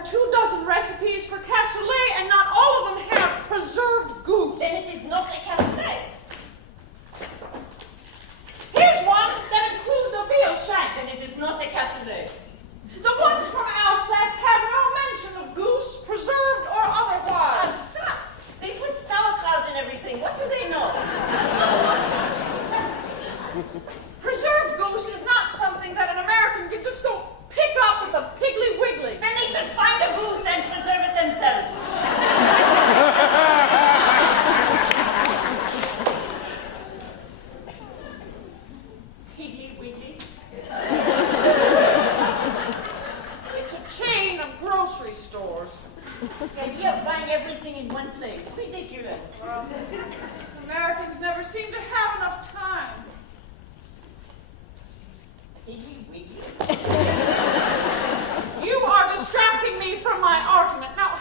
over 24 recipes for cassoulet, and not all of them have preserved goose. Then it is not a cassoulet. Here's one that includes a veal shank. Then it is not a cassoulet. The ones from Alsace have no mention of goose, preserved or otherwise. Alsace? They put sauerkraut in everything. What do they know? Preserved goose is not something that an American can just go pick up with a Piggly Wiggly. Then they should find a goose and preserve it themselves. Piggly Wiggly? It's a chain of grocery stores. The idea of buying everything in one place. Ridiculous. Americans never seem to have enough time. Piggly Wiggly? You are distracting me from my argument. Now,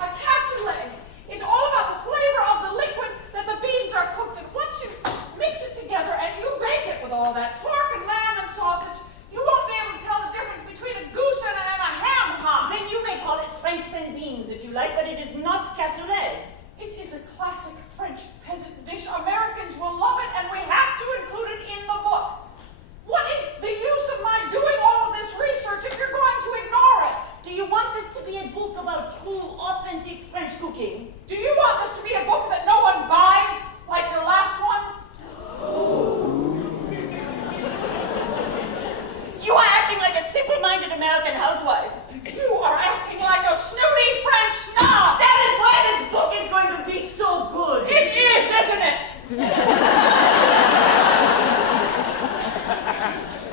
a cassoulet is all about the flavor of the liquid that the beans are cooked in. Once you mix it together and you bake it with all that pork and lamb and sausage, you won't be able to tell the difference between a goose and a ham hock. Then you may call it Franks and beans if you like, but it is not cassoulet. It is a classic French peasant dish. Americans will love it, and we have to include it in the book. What is the use of my doing all of this research if you're going to ignore it? Do you want this to be a book about true, authentic French cooking? Do you want this to be a book that no one buys, like your last one? You are acting like a simple-minded American housewife. You are acting like a snooty French snob! That is why this book is going to be so good. It is, isn't it?